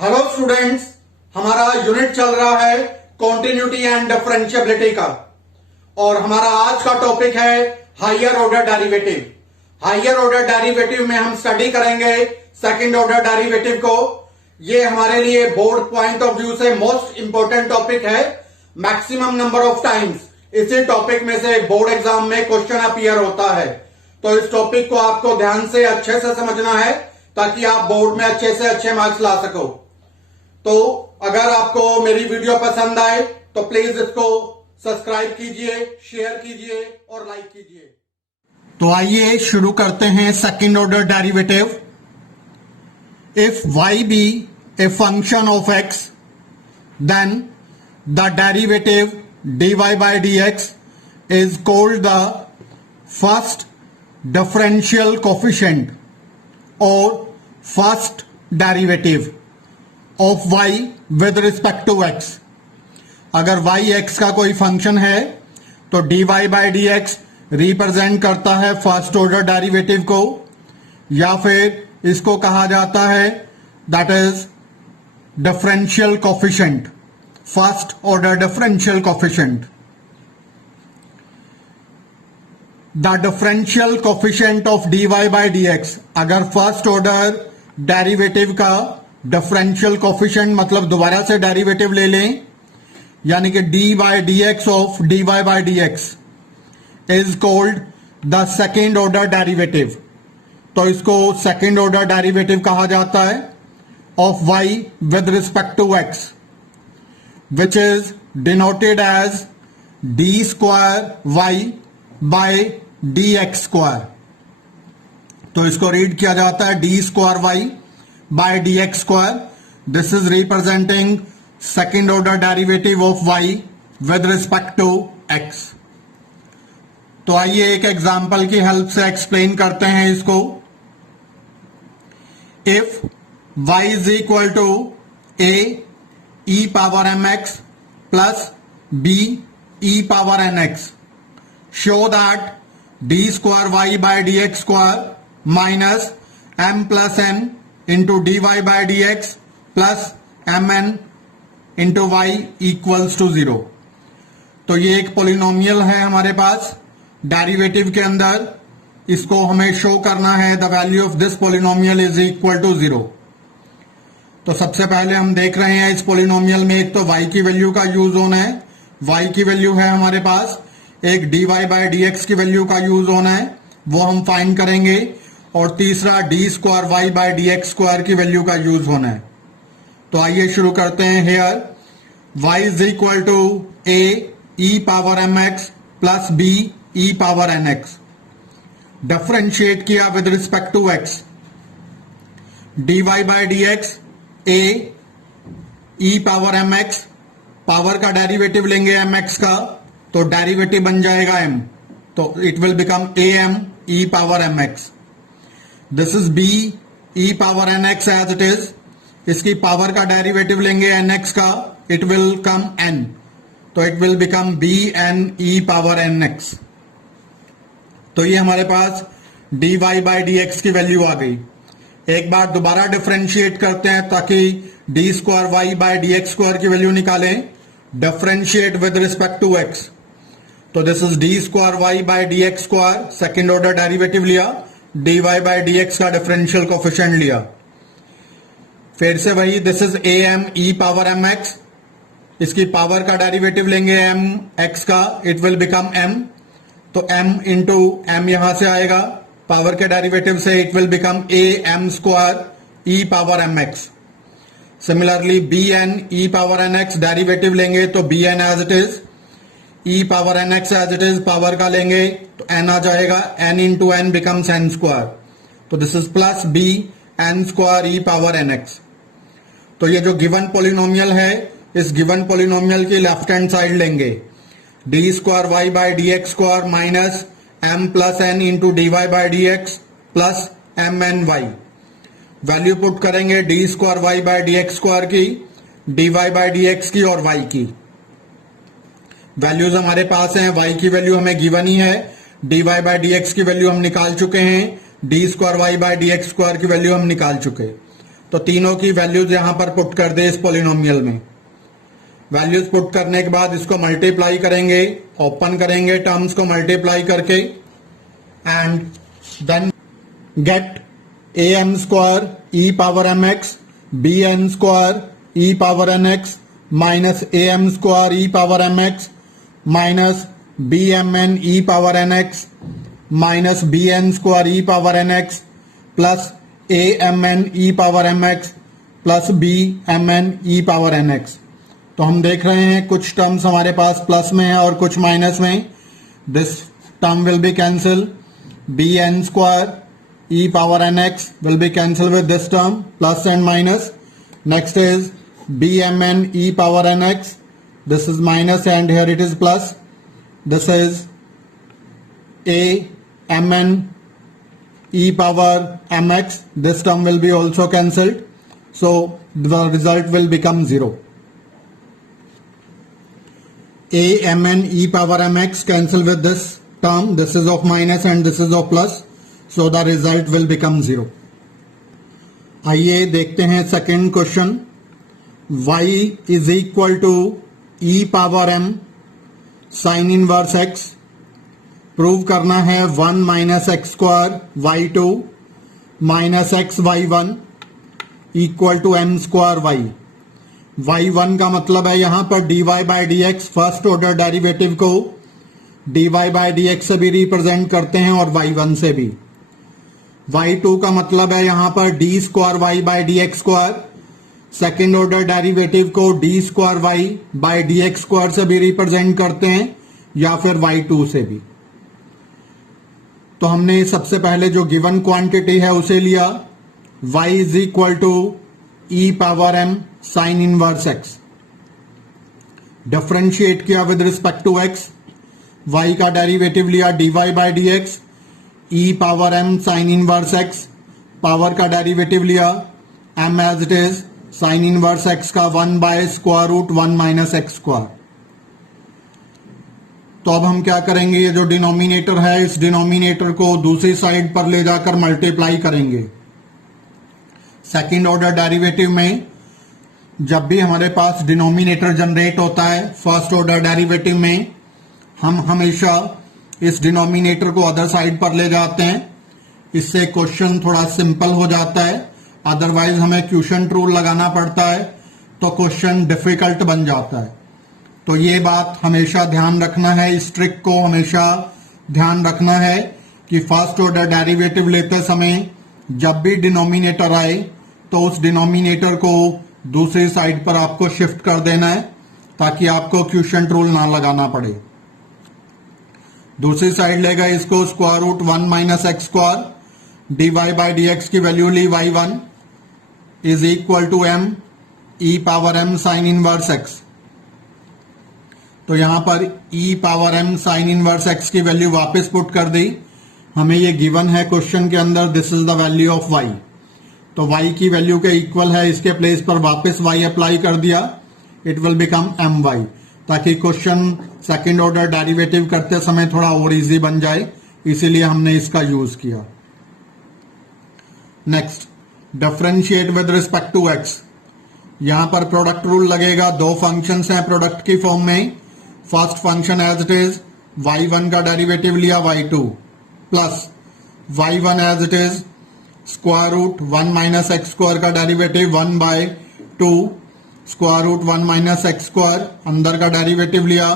Hello students, हमारा unit चल रहा है कॉन्टिन्यूटी एंड डिफरेंशियबिलिटी का और हमारा आज का टॉपिक है higher order derivative. Higher order derivative में हम स्टडी करेंगे सेकंड ऑर्डर डेरिवेटिव को। ये हमारे लिए बोर्ड पॉइंट ऑफ व्यू से मोस्ट इंपोर्टेंट टॉपिक है। मैक्सिमम नंबर ऑफ टाइम्स इसी टॉपिक में से बोर्ड एग्जाम में क्वेश्चन अपीयर होता है, तो इस टॉपिक को आपको ध्यान से अच्छे से समझना है ताकि आप बोर्ड में अच्छे से अच्छे मार्क्स ला सको। तो अगर आपको मेरी वीडियो पसंद आए तो प्लीज इसको सब्सक्राइब कीजिए, शेयर कीजिए और लाइक कीजिए। तो आइए शुरू करते हैं second order derivative. If y be a function of x, then the derivative dy by dx is called the first differential coefficient or first derivative of y with respect to x। अगर y x का कोई function है तो dy by dx represent करता है first order derivative को, या फिर इसको कहा जाता है that is differential coefficient, first order differential coefficient. The differential coefficient of dy by dx, अगर फर्स्ट ऑर्डर डेरिवेटिव का डिफरेंशियल कोफिशिएंट मतलब दोबारा से डेरिवेटिव ले लें, यानी कि dy by dx of dy by dx is called the second order derivative. तो इसको सेकेंड ऑर्डर डेरिवेटिव कहा जाता है of y with respect to x, which is denoted as D square y by D x square. तो इसको read किया जाता है D square y by D x square. This is representing second order derivative of y with respect to x। तो आइए एक example की help से एक्सप्लेन करते हैं इसको। If y is equal to a e power mx plus b e power nx, show that d square y by D x square minus m plus n into D Y by D X plus M N into Y equals to 0। तो ये एक polynomial है हमारे पास derivative के अंदर, इसको हमें show करना है the value of this polynomial is equal to 0। तो सबसे पहले हम देख रहे हैं इस पोलिनोमियल में एक तो y की वैल्यू का यूज होना है, y की वैल्यू है हमारे पास, एक dy बाय डी एक्स की वैल्यू का यूज होना है, वो हम फाइंड करेंगे, और तीसरा D square y by D x square की वैल्यू का यूज होना है। तो आइए शुरू करते हैं। Here y is equal to a e power mx plus b e power nx, differentiate किया with respect to x, dy by D X a e power mx, power का डेरिवेटिव लेंगे mx का तो डेरिवेटिव बन जाएगा m, तो it will become am e power mx। This is b e power nx as it is, इसकी power का derivative लेंगे nx का, इट विल कम n, तो it will become bn e power nx। तो ये हमारे पास dy बाय dx की वैल्यू आ गई। एक बार दोबारा डिफरेंशिएट करते हैं ताकि D square y by D x square की वैल्यू निकालें। Differentiate with respect to x, तो this is D square y by D x square, second order derivative लिया, dy बाय dx का डिफरेंशियल कोफिशिएंट लिया। फिर से वही, this is am e power mx, इसकी पावर का डेरिवेटिव लेंगे m x का, इट विल बिकम m, तो m इंटू m यहां से आएगा, पावर के डेरिवेटिव से it will become a m square e power mx। Similarly bn e power nx derivative लेंगे तो bn as it is, e power nx as it is, power का लेंगे तो n आ जाएगा, n into n becomes n square, तो this is plus b n square e power nx। तो ये जो गिवन पोलिनोमियल है, इस गिवन पोलिनोमियल की लेफ्ट हैंड साइड लेंगे, D square y by D x square minus m plus n into D Y by D X plus M N Y. Value put करेंगे D square y by D x square की, D Y by D x की और y की। Values हमारे पास हैं, y की value हमें given ही है, D Y by D x की वैल्यू हम निकाल चुके हैं, D square y by D x square की वैल्यू हम निकाल चुके। तो तीनों की वैल्यूज यहां पर पुट कर दे इस पॉलिनोमियल में। वैल्यूज पुट करने के बाद इसको मल्टीप्लाई करेंगे, ओपन करेंगे टर्म्स को मल्टीप्लाई करके, and then get am square e power mx bn square e power nx minus am square e power mx minus bmn e power nx minus bn square e power nx plus amn e power mx plus bmn e power nx। तो हम देख रहे हैं कुछ terms हमारे पास plus में है और कुछ माइनस में। This term will be cancel, bn square e power nx will be cancelled with this term, plus and minus. Next is bmn e power nx, this is minus and here it is plus. This is a mn e power mx, this term will be also cancelled, so the result will become 0. a mn e power mx cancel with this term, this is of minus and this is of plus, so the result will become 0. आइए देखते हैं second question. y is equal to e power m sine inverse x। Prove करना है 1 minus X square y2 minus X y1 equal to m square y। y1 का मतलब है यहां पर dy by D X, first order derivative को dy by D X से भी रिप्रेजेंट करते हैं और y1 से भी। y2 का मतलब है यहां पर D square Y by D x square, second order derivative को D square Y by D x square से भी रिप्रेजेंट करते हैं या फिर y2 से भी। तो हमने सबसे पहले जो गिवन क्वांटिटी है उसे लिया, y is equal to E power m sine inverse x। Differentiate किया with respect to x, y का डेरिवेटिव लिया dy by D X, E power m sine inverse x, power का डेरिवेटिव लिया m as it is, sine inverse x का 1 by square root 1 minus X square. तो अब हम क्या करेंगे, ये जो डिनोमिनेटर है इस डिनोमिनेटर को दूसरी साइड पर ले जाकर मल्टीप्लाई करेंगे। सेकेंड ऑर्डर डेरिवेटिव में जब भी हमारे पास डिनोमिनेटर जनरेट होता है फर्स्ट ऑर्डर डेरिवेटिव में, हम हमेशा इस डिनोमिनेटर को अदर साइड पर ले जाते हैं। इससे क्वेश्चन थोड़ा सिंपल हो जाता है, अदरवाइज हमें क्वोशिएंट रूल लगाना पड़ता है तो क्वेश्चन डिफिकल्ट बन जाता है। तो ये बात हमेशा ध्यान रखना है, इस ट्रिक को हमेशा ध्यान रखना है कि फर्स्ट ऑर्डर डेरिवेटिव लेते समय जब भी डिनोमिनेटर आए तो उस डिनोमिनेटर को दूसरी साइड पर आपको शिफ्ट कर देना है ताकि आपको क्वोशिएंट रूल ना लगाना पड़े। दूसरी साइड ले गए इसको, square root 1 minus X square, dy by D x की वैल्यू ली y1 is equal to m e power m sine inverse x। तो यहां पर e power m sine inverse x की वैल्यू वापस पुट कर दी। हमें ये गिवन है क्वेश्चन के अंदर, this is the value of y। तो y की वैल्यू के इक्वल है, इसके प्लेस पर वापस y अप्लाई कर दिया, इट विल बिकम my, ताकि क्वेश्चन सेकेंड ऑर्डर डेरिवेटिव करते समय थोड़ा और इजी बन जाए, इसीलिए हमने इसका यूज किया। Next, differentiate with respect to x। यहां पर प्रोडक्ट रूल लगेगा, दो फंक्शंस हैं प्रोडक्ट की फॉर्म में। First function as it is, y1 का डेरिवेटिव लिया y2 plus y1 as it is square root 1 minus X square का derivative 1 by 2 square root 1 minus X square, अंदर का डेरिवेटिव लिया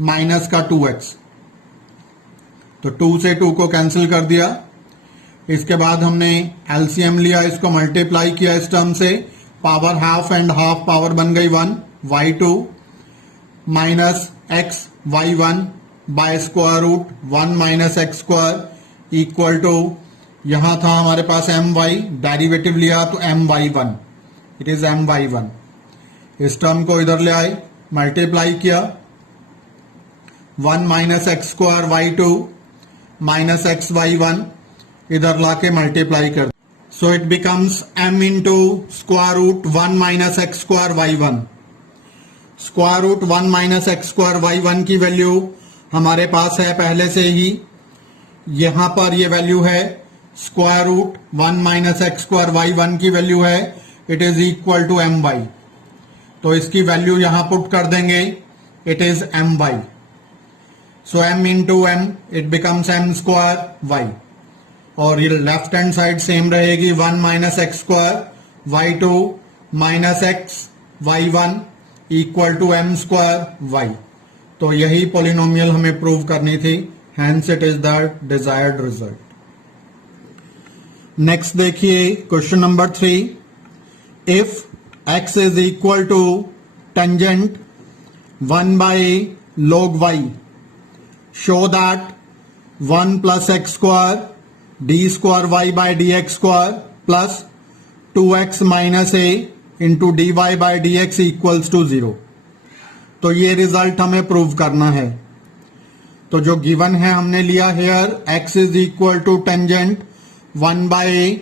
माइनस का 2x, तो 2 से 2 को कैंसिल कर दिया। इसके बाद हमने एलसीएम लिया, इसको मल्टीप्लाई किया इस टर्म से, power half and half power बन गई 1, y2 minus X y1 by square root 1 minus X square equal to, यहां था हमारे पास my, डेरिवेटिव लिया तो my1, इट इज my1। इस टर्म को इधर ले आए, मल्टीप्लाई किया, 1 minus X square y2 minus X y1 इधर लाके मल्टीप्लाई कर, so it becomes m into square root 1 minus X square y1। Square root 1 minus X square y1 की वैल्यू हमारे पास है पहले से ही, यहां पर ये वैल्यू है square root 1 minus X square y1 की वैल्यू है, it is equal to M Y. तो इसकी वैल्यू यहां पुट कर देंगे, it is M Y. So M into M it becomes M square Y, और ये लेफ्ट हैंड साइड सेम रहेगी, 1 minus X square Y two minus X Y one equal to M square Y. तो यही polynomial हमें prove करनी थी, hence it is the desired result. Next देखिए question number 3, if x is equal to tangent 1 by log y, show that 1 plus x square D square Y by D x square plus 2x minus A into D Y by D x equals to 0। तो ये result हमें prove करना है। तो जो given है हमने लिया here x is equal to tangent 1 by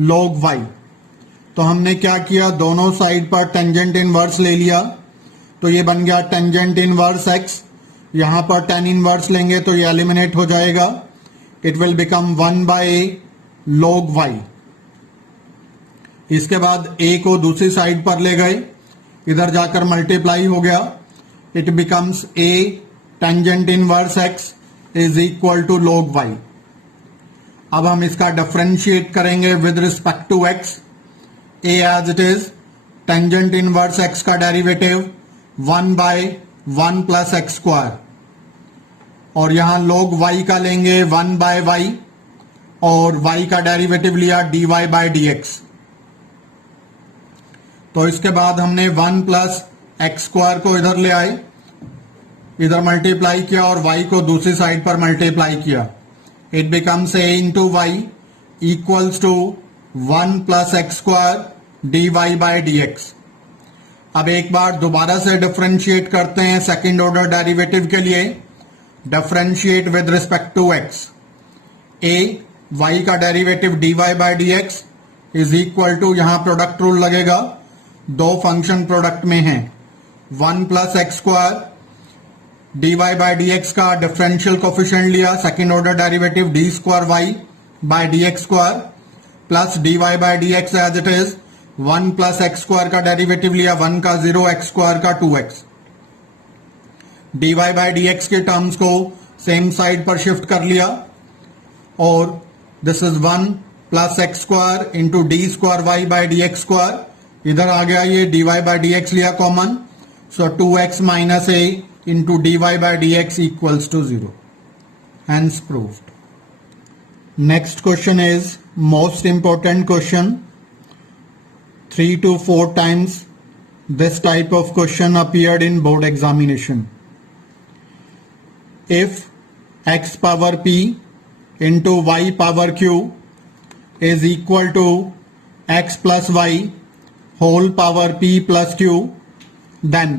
log y। तो हमने क्या किया, दोनों साइड पर टेंजेंट इनवर्स ले लिया, तो ये बन गया टेंजेंट इनवर्स x। यहां पर टेन इनवर्स लेंगे तो ये एलिमिनेट हो जाएगा, it will become 1 by log y। इसके बाद a को दूसरी साइड पर ले गए, इधर जाकर मल्टीप्लाई हो गया, it becomes a tangent inverse x is equal to log y। अब हम इसका डिफरेंशिएट करेंगे with respect to x। a as it is, tangent inverse x का derivative 1 by 1 plus x square, और यहां log y का लेंगे 1 बाय y, और y का डेरिवेटिव लिया dy बाय dx। तो इसके बाद हमने 1 प्लस एक्स स्क्वायर को इधर ले आए, इधर मल्टीप्लाई किया और y को दूसरी साइड पर मल्टीप्लाई किया, it becomes a into Y equals to 1 plus x square D Y by D X. अब एक बार दोबारा से डिफरेंशिएट करते हैं सेकंड ऑर्डर डेरिवेटिव के लिए, differentiate with respect to x। a y का derivative dy by D x is equal to, यहां प्रोडक्ट रूल लगेगा, दो फंक्शन प्रोडक्ट में हैं, 1 plus x square dy by D x का डिफरेंशियल कोफिशिएंट लिया, second order derivative d square Y by D x square plus dy by D x as it is, 1 plus x square का derivative लिया, 1 का 0, x square का 2x। dy by D x के terms को same side पर shift कर लिया, और this is 1 plus x square into d square Y by D x square, इधर आ गया ये dy बाई डी एक्स लिया common, so 2x minus A into dy by D x equals to 0, hence proved. Next question is most important question, 3 to 4 times this type of question appeared in board examination. If x power p into y power q is equal to x plus y whole power p plus q, then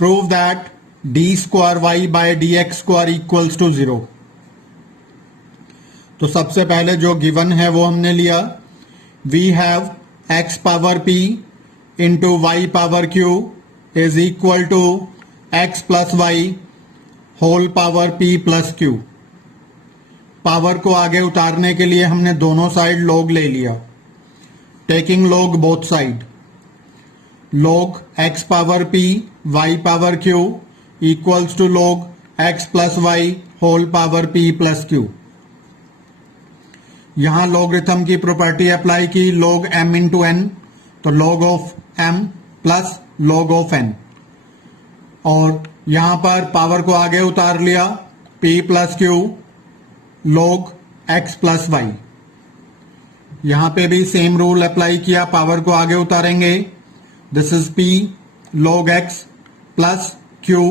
prove that d square y by dx square equals to 0. तो सबसे पहले जो given है वो हमने लिया, we have x power p into y power q is equal to x plus y whole power p plus q। Power को आगे उतारने के लिए हमने दोनों साइड log ले लिया, taking log both side, log x power p y power q equals to log x plus y whole power p plus q। यहां लॉगरिथम की प्रॉपर्टी अप्लाई की, log m इंटू n, तो log of m plus log of n, और यहां पर power को आगे उतार लिया, p plus q log x plus y। यहां पे भी सेम रूल अप्लाई किया, पावर को आगे उतारेंगे, this is p log x plus q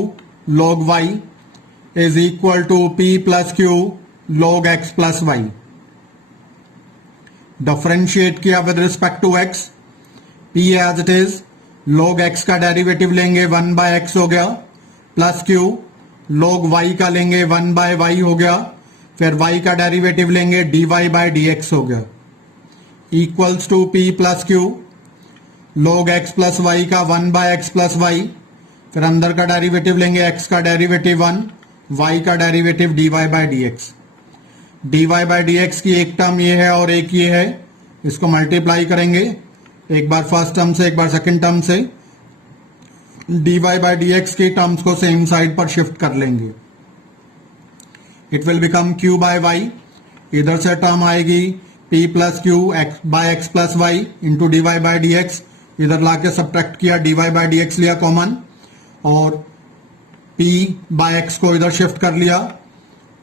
log y is equal to p plus q log x plus y। Differentiate किया with respect to x, p as it is, log x का derivative लेंगे 1 bye x हो गया, plus q log y का लेंगे 1 by y हो गया, फिर y का डेरिवेटिव लेंगे dy बाय dx हो गया, equals to p plus q log x plus y का 1 बाय x प्लस y, फिर अंदर का डेरिवेटिव लेंगे x का डेरिवेटिव 1, y का derivative dy by dx। dy by D x की एक टर्म ये है और एक ये है, इसको मल्टीप्लाई करेंगे, एक बार फर्स्ट टर्म से एक बार सेकंड टर्म से dy बाय dx की टर्म्स को सेम साइड पर शिफ्ट कर लेंगे. It will become q by y. इधर से टर्म आएगी p plus q by x plus y into dy by dx. इधर लाके सब्ट्रैक्ट किया, dy बाय dx लिया कॉमन और p बाय x को इधर शिफ्ट कर लिया.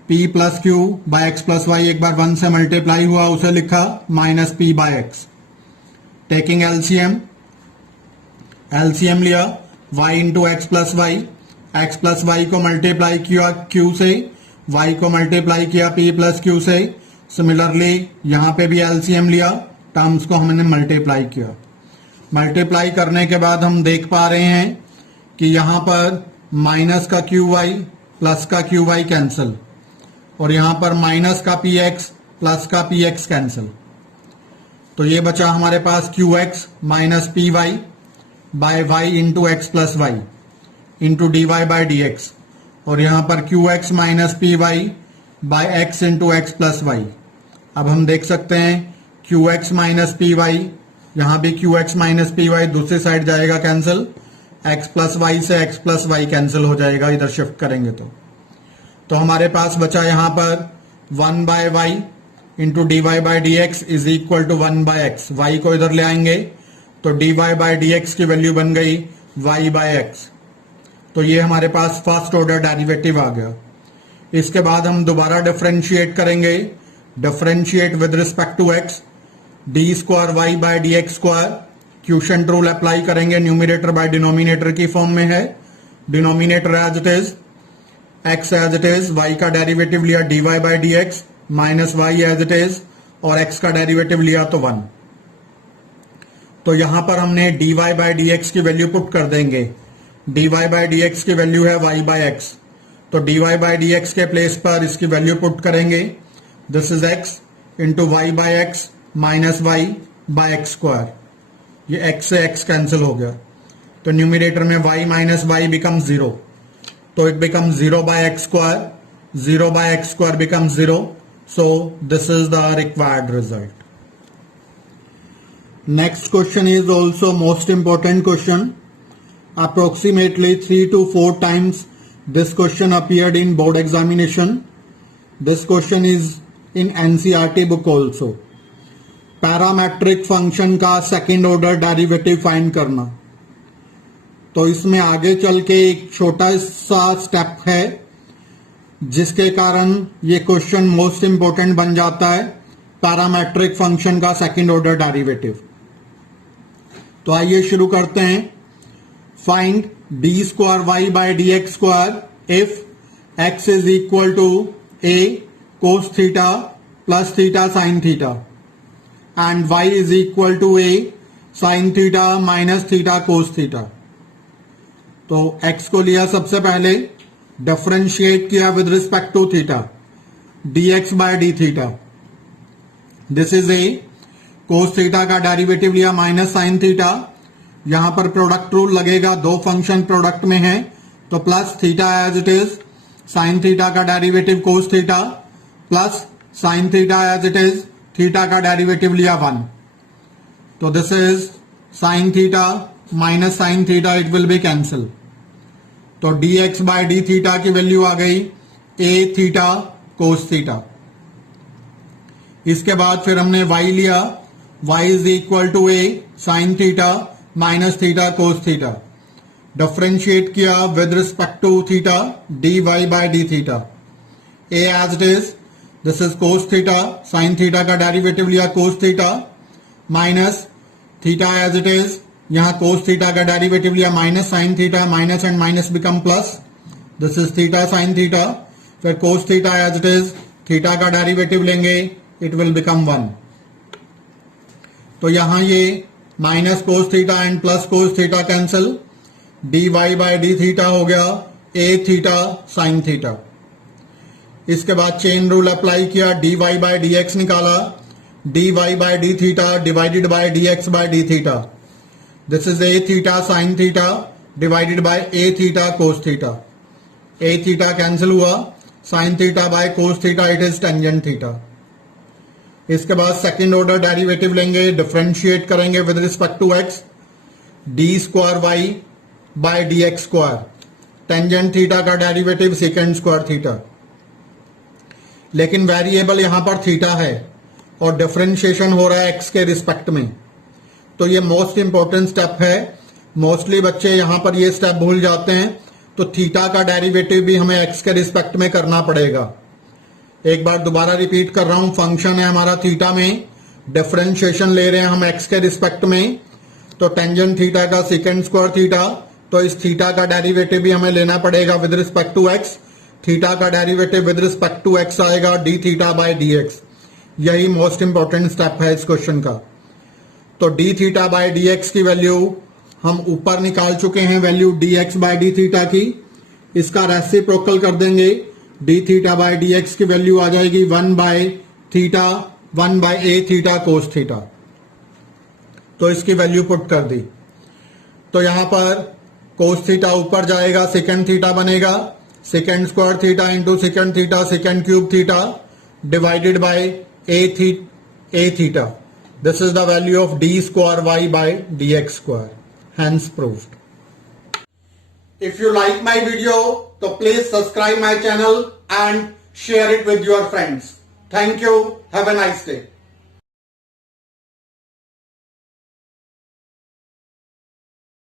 p plus q by x plus y एक बार 1 से मल्टीप्लाई हुआ, उसे लिखा minus p by x. Taking LCM लिया y into x plus y को मल्टीप्लाई किया q से, y को मल्टीप्लाई किया p प्लस क्यू से. सिमिलरली यहां पे भी एलसीएम लिया, टर्म्स को हमने मल्टीप्लाई किया. मल्टीप्लाई करने के बाद हम देख पा रहे हैं कि यहां पर माइनस का क्यू वाई प्लस का क्यू वाई कैंसिल और यहां पर माइनस का पी एक्स प्लस का पी एक्स कैंसिल. तो ये बचा हमारे पास q x minus p y by y into x plus y into D Y by D x और यहां पर q x minus p y by x into x plus y. अब हम देख सकते हैं q x minus p y, यहां भी q x minus p y दूसरी साइड जाएगा कैंसिल, एक्स प्लस वाई से एक्स प्लस वाई कैंसिल हो जाएगा इधर शिफ्ट करेंगे तो हमारे पास बचा यहां पर 1 by y into D Y by D x is equal to 1 by x. Y को इधर ले आएंगे तो dy बाय dx की वैल्यू बन गई y बाय एक्स. तो ये हमारे पास फर्स्ट ऑर्डर डेरिवेटिव आ गया. इसके बाद हम दोबारा डिफरेंशिएट करेंगे. Differentiate with respect to x, d square y by D x square. Quotient rule apply करेंगे, न्यूमिनेटर बाय डिनोमिनेटर की फॉर्म में है. Denominator as it is, x as it is, y का डेरिवेटिव लिया dy by dx minus y as it is और x का derivative लिया तो 1. तो यहां पर हमने dy बाय dx की वैल्यू पुट कर देंगे. dy बाय dx की वैल्यू है y बाय x, तो dy बाय dx के प्लेस पर इसकी वैल्यू पुट करेंगे. This is x into y by x minus Y by x square. ये x से x कैंसिल हो गया तो न्यूमिनेटर में y माइनस वाई बिकम 0, तो it become 0 by x square. 0 by x square become 0. So this is the required result. Next question is also most important question. Approximately 3 to 4 times this question appeared in board examination. This question is in NCERT book also. Parametric function का second order derivative find करना. तो इसमें आगे चल के एक छोटा सा स्टेप है जिसके कारण ये क्वेश्चन मोस्ट इंपोर्टेंट बन जाता है. पैरामेट्रिक फंक्शन का सेकंड ऑर्डर डेरिवेटिव. तो आइए शुरू करते हैं. Find d square y by D x square if x is equal to a cos theta plus theta sine theta and y is equal to a sine theta minus theta cos theta. तो x को लिया सबसे पहले, differentiate किया with respect to theta, d x by d theta. This is a. Cos theta का derivative लिया minus sine theta. यहां पर प्रोडक्ट रूल लगेगा, दो फंक्शन प्रोडक्ट में है तो plus theta as it is, sine theta का derivative cos theta plus sine theta as it is, theta का डेरिवेटिव लिया 1. तो this is sine theta minus sine theta, it will be cancel. तो d x by d theta की value आ गई a theta cos theta. इसके बाद फिर हमने y लिया, y is equal to a sine theta minus theta cos theta. Differentiate किया with respect to theta, d Y by d theta. A as it is, this is cos theta, sine theta का derivative लिया cos theta minus theta as it is, यहां cos theta का derivative लिया minus sine theta, minus and minus become plus. This is theta sine theta. फिर cos theta as it is, theta का derivative लेंगे, it will become 1. तो यहां ये minus cos theta and plus cos theta cancel, d Y by d theta हो गया a theta sine theta. इसके बाद चेन रूल अप्लाई किया, d Y by D x निकाला, d Y by d theta divided by D x by d theta. This is a theta sine theta divided by a theta cos theta. A theta cancel हुआ, sign theta by cos theta, it is tangent theta. इसके बाद second order derivative लेंगे, differentiate करेंगे with respect to x, d square y by D x square, tangent theta का derivative sec square theta. लेकिन variable यहां पर theta है और डिफरेंशिएशन हो रहा है एक्स के रिस्पेक्ट में, तो ये मोस्ट इंपॉर्टेंट स्टेप है। मोस्टली बच्चे यहां पर ये स्टेप भूल जाते हैं, तो थीटा का डेरिवेटिव भी हमें एक्स के रिस्पेक्ट में करना पड़ेगा। एक बार दोबारा रिपीट कर रहा हूं, फंक्शन है हमारा थीटा में, डिफरेंशिएशन ले रहे हैं हम एक्स के रिस्पेक्ट में, तो टेंजेंट थीटा का सेकेंड स्क्वायर थीटा, तो इस थीटा का डेरिवेटिव भी हमें लेना पड़ेगा with respect to x. Theta का derivative with respect to x आएगा d theta by D x. यही मोस्ट इंपॉर्टेंट स्टेप है इस क्वेश्चन का। तो d theta by D x की वैल्यू हम ऊपर निकाल चुके हैं, value d x by d theta की। इसका रेसिप्रोकल कर देंगे, d theta by D x की वैल्यू आ जाएगी 1 by theta 1 by a theta cos theta. तो इसकी वैल्यू पुट कर दी, तो यहां पर कोस थीटा ऊपर जाएगा, सेकेंड थीटा बनेगा, sec square theta into sec theta sec cube theta divided by a theta. This is the value of d square y by D x square, hence proved. If you like my video, so please subscribe my channel and share it with your friends. Thank you. Have a nice day.